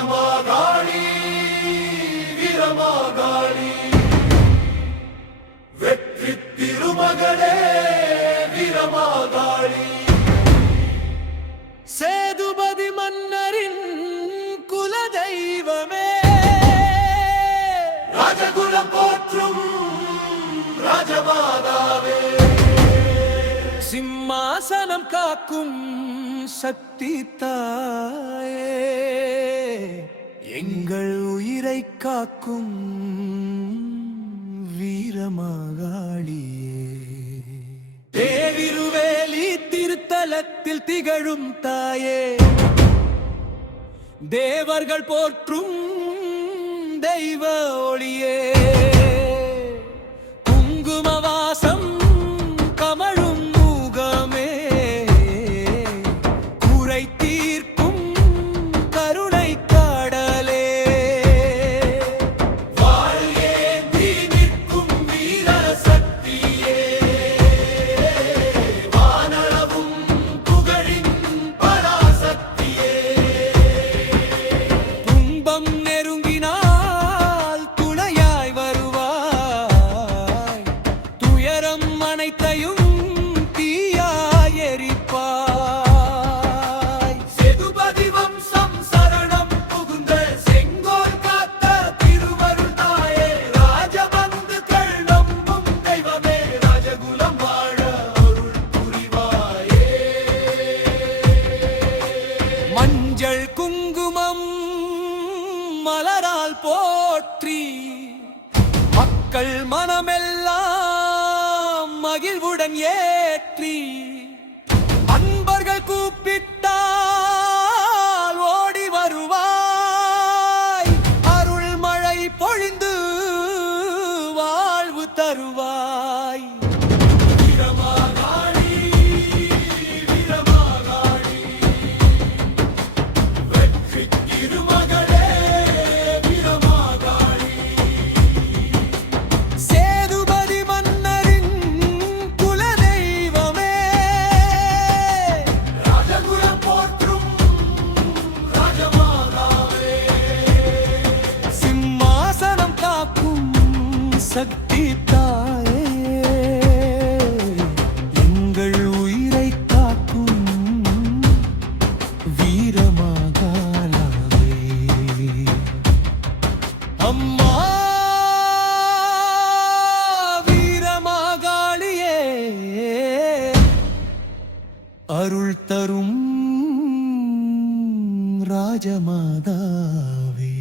வீரமாகாளி வீரமாகாளி வெற்றி திருமகளே வீரமாகாளி சேதுபதி மன்னரின் குலதெய்வமே ராஜகுலம் போற்றும் ராஜமாதாவே சிம்மாசனம் காக்கும் சக்தி தாயே எங்கள் உயிரை காக்கும் வீரமாகாளியே தேவிருவேலி திருத்தலத்தில் திகழும் தாயே தேவர்கள் போற்றும் தெய்வ ஒளியே குங்குமவாசம் கமழும் முகமே குறை தீர்க்கும் கருணை கடலே வாழ்கேந்தி நிற்கும் வீர சக்தியே வானளவும் புகழின் பராசக்தியே துன்பம் நெருங்கினால் துணையாய் வருவாய் துயரம் அனைத்தையும் தீயாய் எரிப்பாய் சேதுபதி வம்சம் சரணம் புகுந்த செங்கோல் காத்த திருவருள் தாயே ராஜபந்துக்கள் நம்பும் தெய்வமே ராஜகுலம் வாழ அருள் புரிவாயே மஞ்சள் குங்குமம் மலரால் போற்றி மக்கள் மனமெல்லாம் மகிழ்வுடன் ஏற்றி அன்பர்கள் கூப்பிட்டால் ஓடி வருவாய் அருள் மழை பொழிந்து வாழ்வு தருவாய் வீரமாகாளி வீரமாகாளி வெற்றி திருமகளே வீரமாகாளி சேதுபதி மன்னரின் குலதெய்வமே ராஜகுலம் போற்றும் ராஜமாதாவே சிம்மாசனம் காக்கும் சக்தி தாயே எங்கள் உயிரை காக்கும் வீரமாகாளவே அம்மா வீரமாகாளியே அருள் தரும் ராஜமாதாவே